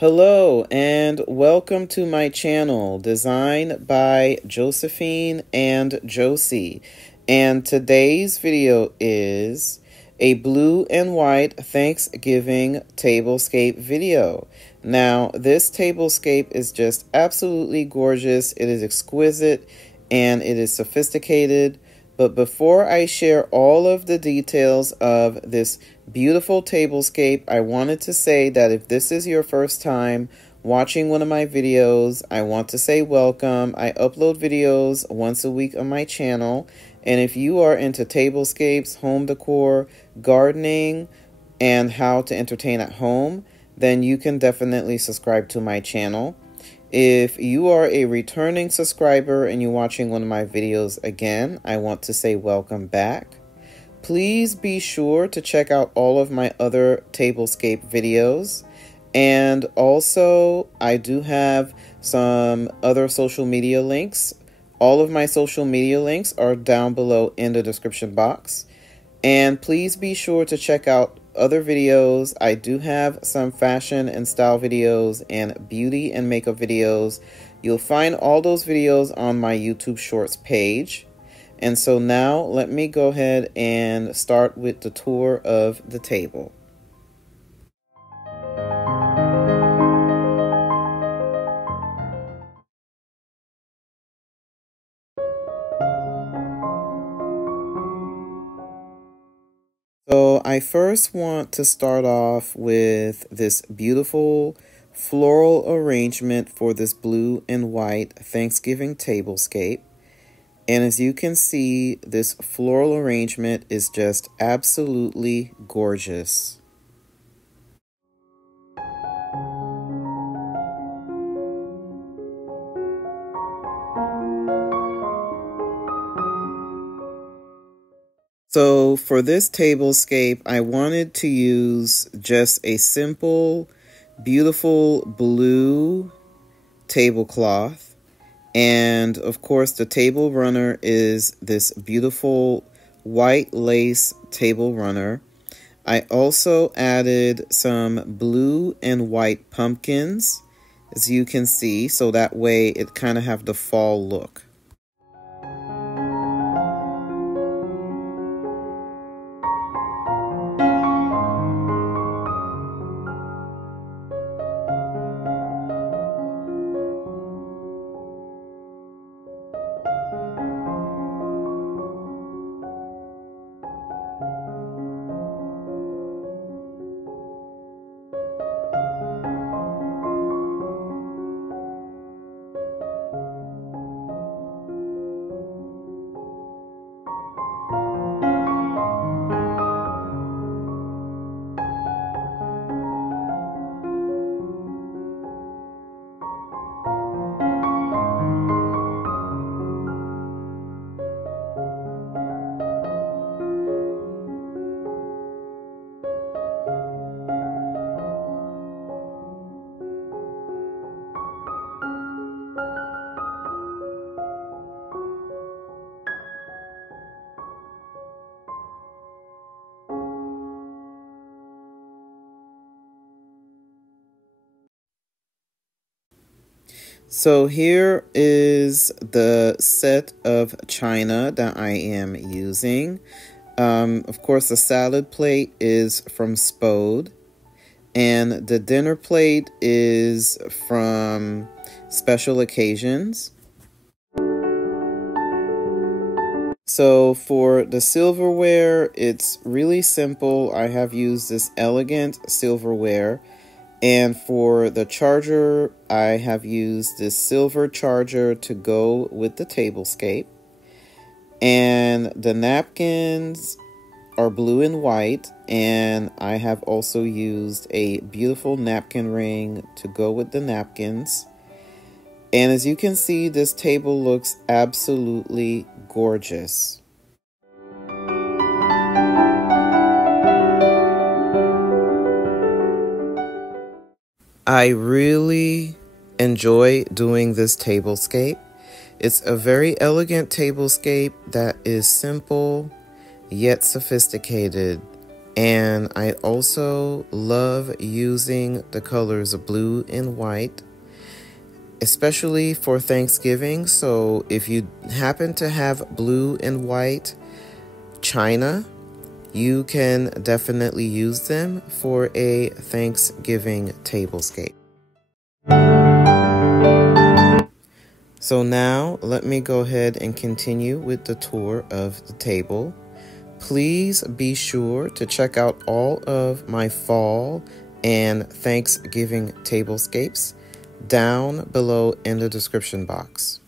Hello and welcome to my channel, Design by Josephine and Josee. And today's video is a blue and white Thanksgiving tablescape video. Now, this tablescape is just absolutely gorgeous. It is exquisite and it is sophisticated. But before I share all of the details of this beautiful tablescape, I wanted to say that if this is your first time watching one of my videos, I want to say welcome. I upload videos once a week on my channel. And if you are into tablescapes, home decor, gardening, and how to entertain at home, then you can definitely subscribe to my channel. If you are a returning subscriber and you're watching one of my videos again, I want to say welcome back. Please be sure to check out all of my other tablescape videos. And also, I do have some other social media links. All of my social media links are down below in the description box. And please be sure to check out other videos. I do have some fashion and style videos and beauty and makeup videos. You'll find all those videos on my YouTube Shorts page. And so now let me go ahead and start with the tour of the table. So I first want to start off with this beautiful floral arrangement for this blue and white Thanksgiving tablescape. And as you can see, this floral arrangement is just absolutely gorgeous. So for this tablescape, I wanted to use just a simple, beautiful blue tablecloth. And of course, the table runner is this beautiful white lace table runner. I also added some blue and white pumpkins, as you can see, so that way it kind of have the fall look. So here is the set of china that I am using. Of course, the salad plate is from Spode, and the dinner plate is from Special Occasions. So for the silverware, it's really simple. I have used this elegant silverware. And for the charger, I have used this silver charger to go with the tablescape. And the napkins are blue and white. And I have also used a beautiful napkin ring to go with the napkins. And as you can see, this table looks absolutely gorgeous. I really enjoy doing this tablescape. It's a very elegant tablescape that is simple yet sophisticated. And I also love using the colors blue and white, especially for Thanksgiving. So if you happen to have blue and white china, you can definitely use them for a Thanksgiving tablescape. So now let me go ahead and continue with the tour of the table. Please be sure to check out all of my fall and Thanksgiving tablescapes down below in the description box.